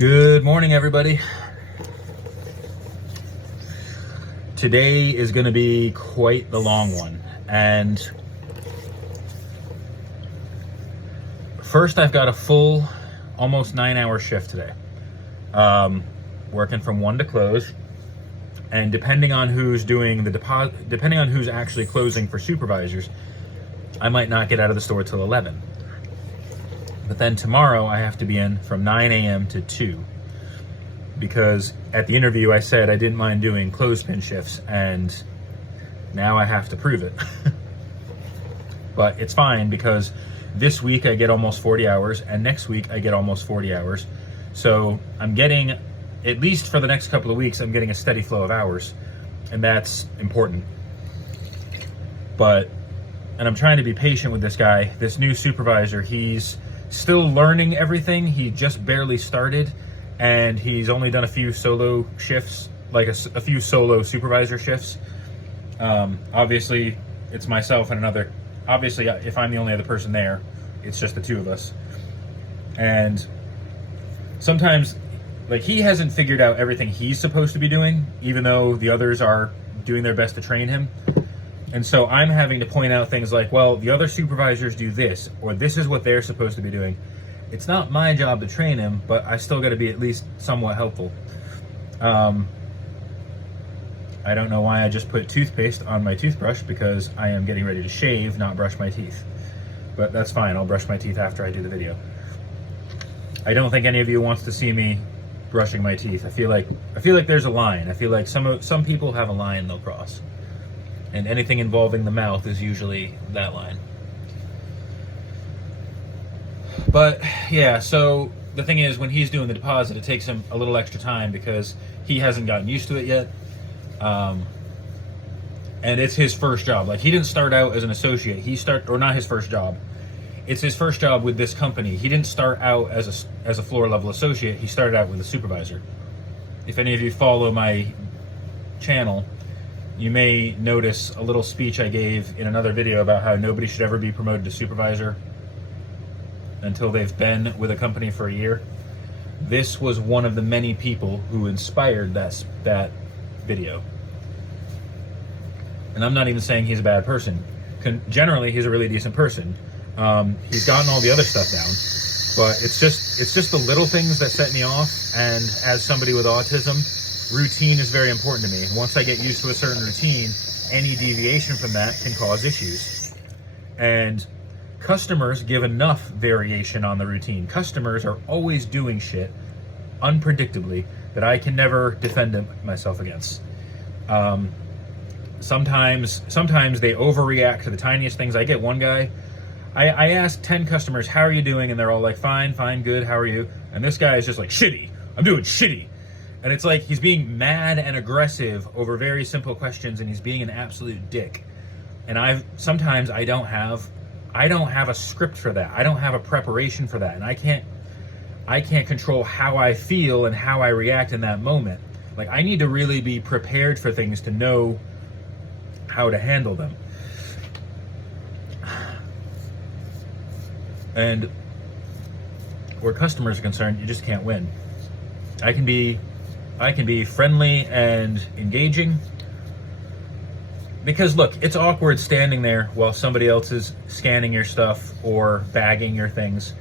Good morning, everybody. Today is going to be quite the long one. And first, I've got a full, almost 9-hour shift today. Working from 1 to close. And depending on who's doing the deposit, depending on who's actually closing for supervisors, I might not get out of the store till 11. But then tomorrow I have to be in from 9 a.m. to 2 because at the interview I said I didn't mind doing clothespin shifts, and now I have to prove it. But it's fine because this week I get almost 40 hours and next week I get almost 40 hours. So I'm getting, at least for the next couple of weeks, I'm getting a steady flow of hours, and that's important. And I'm trying to be patient with this guy, this new supervisor. He's still learning everything. He just barely started, and he's only done a few solo shifts, like a few solo supervisor shifts. Obviously, it's myself and another. Obviously, if I'm the only other person there, it's just the two of us. And sometimes, like, he hasn't figured out everything he's supposed to be doing, even though the others are doing their best to train him. And so I'm having to point out things like, well, the other supervisors do this, or this is what they're supposed to be doing. It's not my job to train him, but I still got to be at least somewhat helpful. I don't know why I just put toothpaste on my toothbrush, because I am getting ready to shave, not brush my teeth. But that's fine, I'll brush my teeth after I do the video. I don't think any of you wants to see me brushing my teeth. I feel like there's a line. I feel like some people have a line they'll cross. And anything involving the mouth is usually that line. But yeah, so the thing is, when he's doing the deposit, it takes him a little extra time because he hasn't gotten used to it yet. And it's his first job. Like, he didn't start out as an associate. Or not his first job. It's his first job with this company. He didn't start out as a floor level associate. He started out with a supervisor. If any of you follow my channel, you may notice a little speech I gave in another video about how nobody should ever be promoted to supervisor until they've been with a company for a year. This was one of the many people who inspired that video. And I'm not even saying he's a bad person. Generally, he's a really decent person. He's gotten all the other stuff down, but it's just the little things that set me off. And as somebody with autism, routine is very important to me. Once I get used to a certain routine, any deviation from that can cause issues. And customers give enough variation on the routine. Customers are always doing shit unpredictably that I can never defend myself against. Sometimes they overreact to the tiniest things. I get one guy, I ask 10 customers, how are you doing? And they're all like, fine, good, how are you? And this guy is just like, shitty, I'm doing shitty. And it's like he's being mad and aggressive over very simple questions, and he's being an absolute dick. And sometimes I don't have a script for that. I don't have a preparation for that, and I can't control how I feel and how I react in that moment. Like, I need to really be prepared for things to know how to handle them. And where customers are concerned, you just can't win. I can be friendly and engaging, because look, it's awkward standing there while somebody else is scanning your stuff or bagging your things.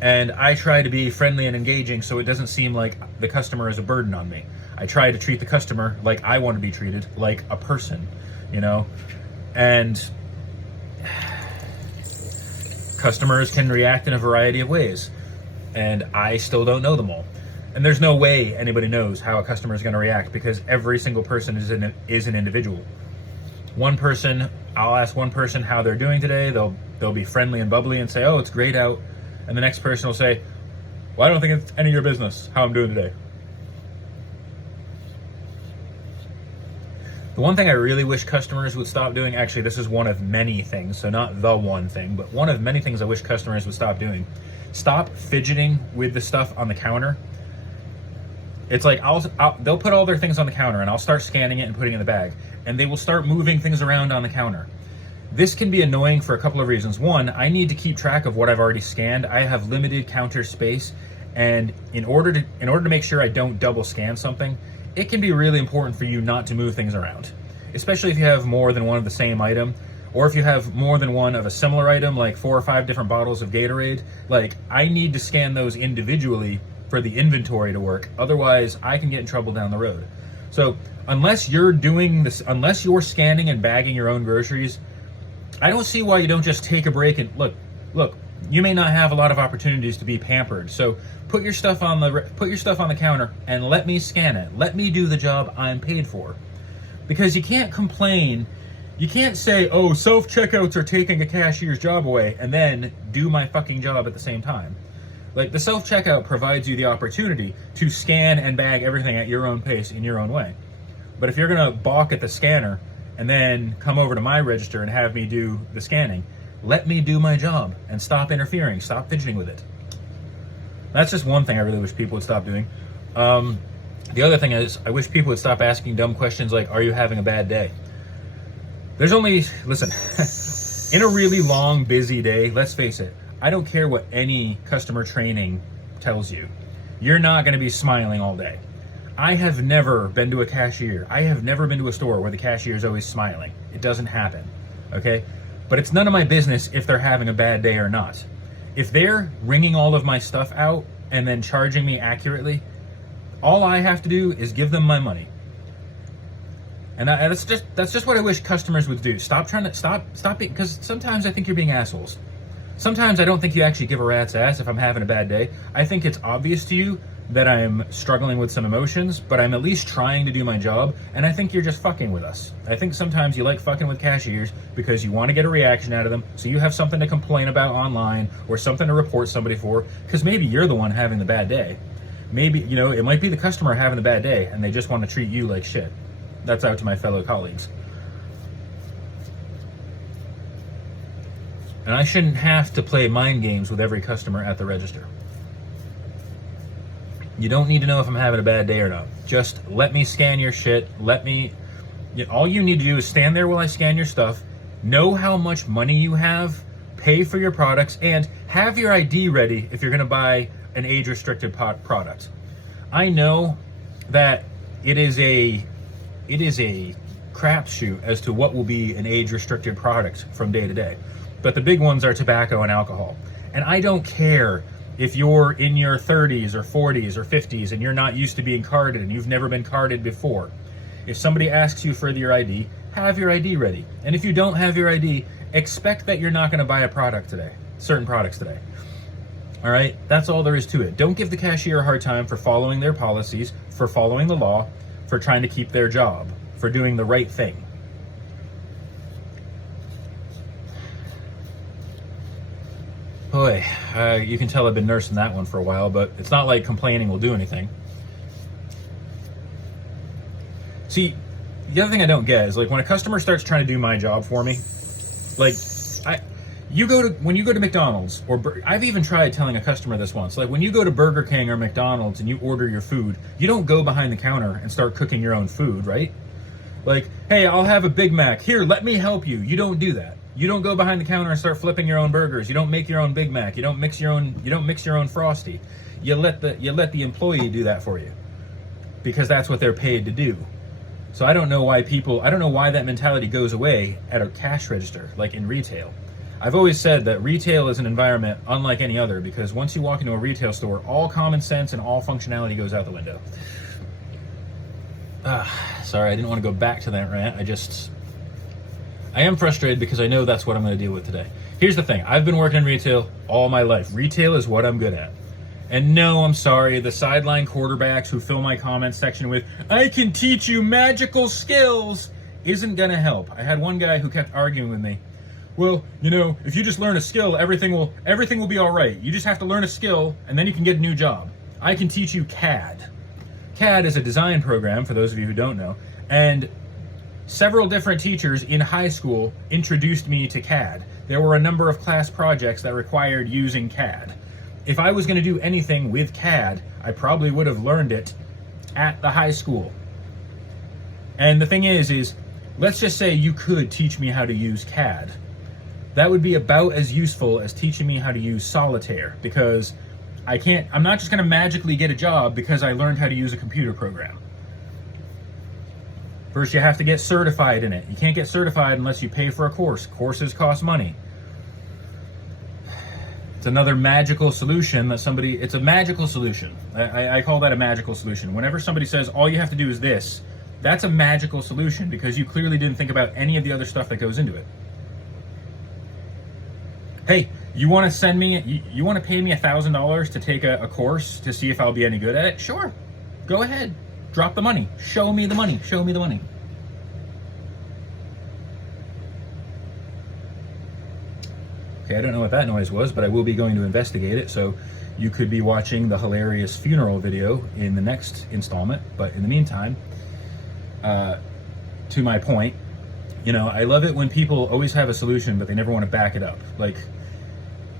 And I try to be friendly and engaging so it doesn't seem like the customer is a burden on me. I try to treat the customer like I want to be treated, like a person, you know? And customers can react in a variety of ways, and I still don't know them all. And there's no way anybody knows how a customer is going to react, because every single person is an individual. I'll ask one person how they're doing today. They'll be friendly and bubbly and say, oh, it's great out. And the next person will say, well, I don't think it's any of your business how I'm doing today. The one thing I really wish customers would stop doing, actually, this is one of many things, so not the one thing, but one of many things I wish customers would stop doing. Stop fidgeting with the stuff on the counter. It's like they'll put all their things on the counter, and I'll start scanning it and putting it in the bag, and they will start moving things around on the counter. This can be annoying for a couple of reasons. One, I need to keep track of what I've already scanned. I have limited counter space, And in order to make sure I don't double scan something, it can be really important for you not to move things around, especially if you have more than one of the same item, or if you have more than one of a similar item, like 4 or 5 different bottles of Gatorade. Like, I need to scan those individually for the inventory to work. Otherwise, I can get in trouble down the road. So unless you're doing this, unless you're scanning and bagging your own groceries, I don't see why you don't just take a break and look, you may not have a lot of opportunities to be pampered. So put your stuff on the counter and let me scan it. Let me do the job I'm paid for. Because you can't complain. You can't say, oh, self-checkouts are taking a cashier's job away, and then do my fucking job at the same time. Like, the self-checkout provides you the opportunity to scan and bag everything at your own pace in your own way. But if you're going to balk at the scanner and then come over to my register and have me do the scanning, let me do my job and stop interfering, stop fidgeting with it. That's just one thing I really wish people would stop doing. The other thing is, I wish people would stop asking dumb questions like, are you having a bad day? Listen, in a really long, busy day, let's face it, I don't care what any customer training tells you. You're not going to be smiling all day. I have never been to a cashier. I have never been to a store where the cashier is always smiling. It doesn't happen, okay? But it's none of my business if they're having a bad day or not. If they're ringing all of my stuff out and then charging me accurately, all I have to do is give them my money. And that's just what I wish customers would do. Stop because sometimes I think you're being assholes. Sometimes I don't think you actually give a rat's ass if I'm having a bad day. I think it's obvious to you that I'm struggling with some emotions, but I'm at least trying to do my job, and I think you're just fucking with us. I think sometimes you like fucking with cashiers because you want to get a reaction out of them, so you have something to complain about online or something to report somebody for, because maybe you're the one having the bad day. Maybe, it might be the customer having the bad day, and they just want to treat you like shit. That's out to my fellow colleagues. And I shouldn't have to play mind games with every customer at the register. You don't need to know if I'm having a bad day or not. Just let me scan your shit. All you need to do is stand there while I scan your stuff, know how much money you have, pay for your products, and have your ID ready if you're going to buy an age-restricted product. I know that it is a crapshoot as to what will be an age-restricted product from day to day. But the big ones are tobacco and alcohol. And I don't care if you're in your 30s or 40s or 50s and you're not used to being carded and you've never been carded before. If somebody asks you for your ID, have your ID ready. And if you don't have your ID, expect that you're not going to buy certain products today. All right? That's all there is to it. Don't give the cashier a hard time for following their policies, for following the law, for trying to keep their job, for doing the right thing. Boy, you can tell I've been nursing that one for a while, but it's not like complaining will do anything. See, the other thing I don't get is, like, when a customer starts trying to do my job for me, like, when you go to McDonald's, or I've even tried telling a customer this once, like, when you go to Burger King or McDonald's and you order your food, you don't go behind the counter and start cooking your own food, right? Like, hey, I'll have a Big Mac. Here, let me help you. You don't do that. You don't go behind the counter and start flipping your own burgers. You don't make your own Big Mac. You don't mix your own Frosty. You let the employee do that for you, because that's what they're paid to do. So I don't know why that mentality goes away at a cash register, like in retail. I've always said that retail is an environment unlike any other, because once you walk into a retail store, all common sense and all functionality goes out the window. Sorry, I didn't want to go back to that rant. I am frustrated because I know that's what I'm going to deal with today. Here's the thing. I've been working in retail all my life. Retail is what I'm good at. And no, I'm sorry, the sideline quarterbacks who fill my comment section with, I can teach you magical skills, isn't going to help. I had one guy who kept arguing with me. Well, if you just learn a skill, everything will be all right. You just have to learn a skill, and then you can get a new job. I can teach you CAD. CAD is a design program, for those of you who don't know, and several different teachers in high school introduced me to CAD. There were a number of class projects that required using CAD. If I was going to do anything with CAD, I probably would have learned it at the high school. And the thing is let's just say you could teach me how to use CAD. That would be about as useful as teaching me how to use Solitaire, because I'm not just going to magically get a job because I learned how to use a computer program. First, you have to get certified in it. You can't get certified unless you pay for a course. Courses cost money. It's another magical solution that it's a magical solution. I call that a magical solution. Whenever somebody says, all you have to do is this, that's a magical solution because you clearly didn't think about any of the other stuff that goes into it. Hey, you want to you want to pay me $1,000 to take a course to see if I'll be any good at it? Sure. Go ahead. Drop the money. Show me the money. Show me the money. Okay, I don't know what that noise was, but I will be going to investigate it. So you could be watching the hilarious funeral video in the next installment. But in the meantime, to my point, I love it when people always have a solution, but they never want to back it up. Like,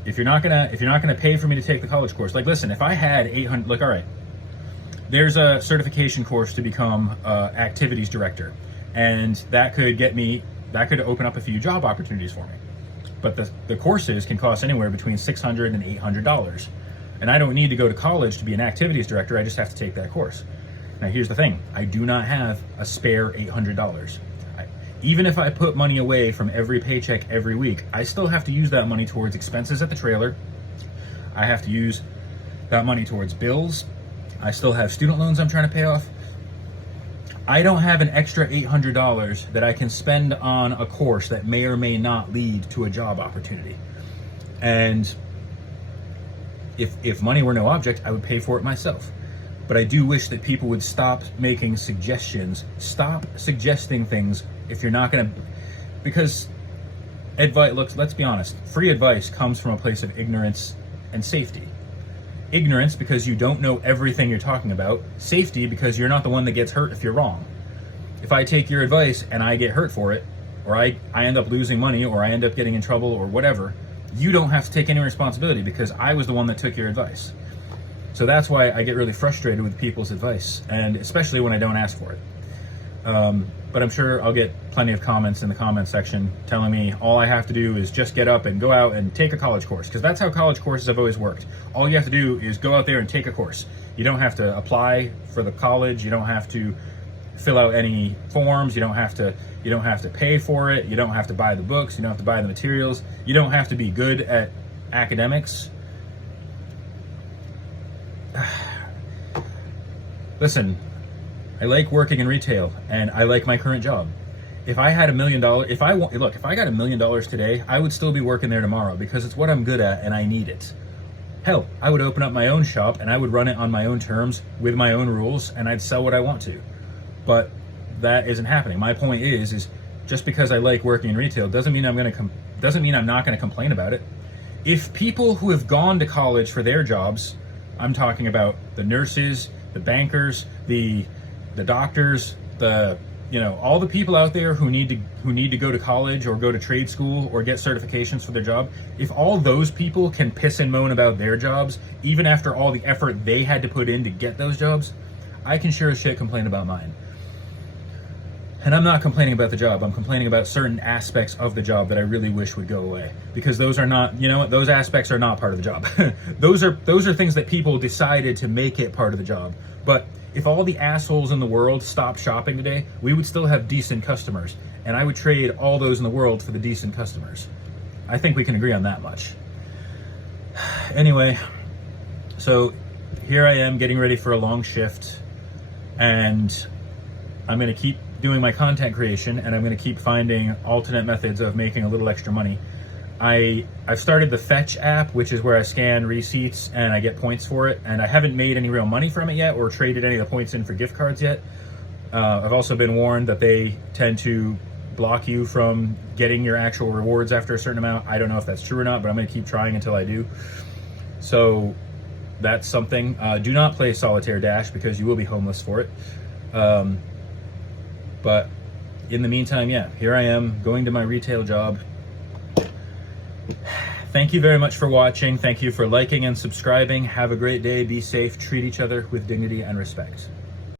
if you're not gonna pay for me to take the college course, like, listen, if I had 800, like, all right, there's a certification course to become activities director, and that could open up a few job opportunities for me. But the courses can cost anywhere between $600 and $800, and I don't need to go to college to be an activities director. I just have to take that course. Now, here's the thing: I do not have a spare $800. Even if I put money away from every paycheck every week, I still have to use that money towards expenses at the trailer. I have to use that money towards bills. I still have student loans I'm trying to pay off. I don't have an extra $800 that I can spend on a course that may or may not lead to a job opportunity. And if money were no object, I would pay for it myself. But I do wish that people would stop making suggestions. Stop suggesting things if you're not going to, because advice, let's be honest, free advice comes from a place of ignorance and safety. Ignorance because you don't know everything you're talking about. Safety because you're not the one that gets hurt if you're wrong. If I take your advice and I get hurt for it, or I end up losing money, or I end up getting in trouble, or whatever, you don't have to take any responsibility because I was the one that took your advice. So that's why I get really frustrated with people's advice, and especially when I don't ask for it. But I'm sure I'll get plenty of comments in the comment section telling me all I have to do is just get up and go out and take a college course, because that's how college courses have always worked. All you have to do is go out there and take a course. You don't have to apply for the college. You don't have to fill out any forms. You don't have to pay for it. You don't have to buy the books. You don't have to buy the materials. You don't have to be good at academics. Listen, I like working in retail and I like my current job. If I had $1 million, if I got $1 million today, I would still be working there tomorrow because it's what I'm good at and I need it. Hell, I would open up my own shop and I would run it on my own terms with my own rules and I'd sell what I want to. But that isn't happening. My point is just because I like working in retail doesn't mean I'm not going to complain about it. If people who have gone to college for their jobs, I'm talking about the nurses, the bankers, the doctors, all the people out there who need to go to college or go to trade school or get certifications for their job, if all those people can piss and moan about their jobs, even after all the effort they had to put in to get those jobs, I can sure as shit complain about mine. And I'm not complaining about the job. I'm complaining about certain aspects of the job that I really wish would go away, because those are not, those aspects are not part of the job. Those are things that people decided to make it part of the job. But if all the assholes in the world stopped shopping today, we would still have decent customers, and I would trade all those in the world for the decent customers. I think we can agree on that much. Anyway, so here I am getting ready for a long shift, and I'm going to keep doing my content creation, and I'm going to keep finding alternate methods of making a little extra money. I've started the Fetch app, which is where I scan receipts and I get points for it, and I haven't made any real money from it yet or traded any of the points in for gift cards yet. I've also been warned that they tend to block you from getting your actual rewards after a certain amount. I don't know if that's true or not, but I'm going to keep trying until I do. So that's something. Do not play Solitaire Dash because you will be homeless for it. But in the meantime, yeah, here I am going to my retail job. Thank you very much for watching. Thank you for liking and subscribing. Have a great day. Be safe. Treat each other with dignity and respect.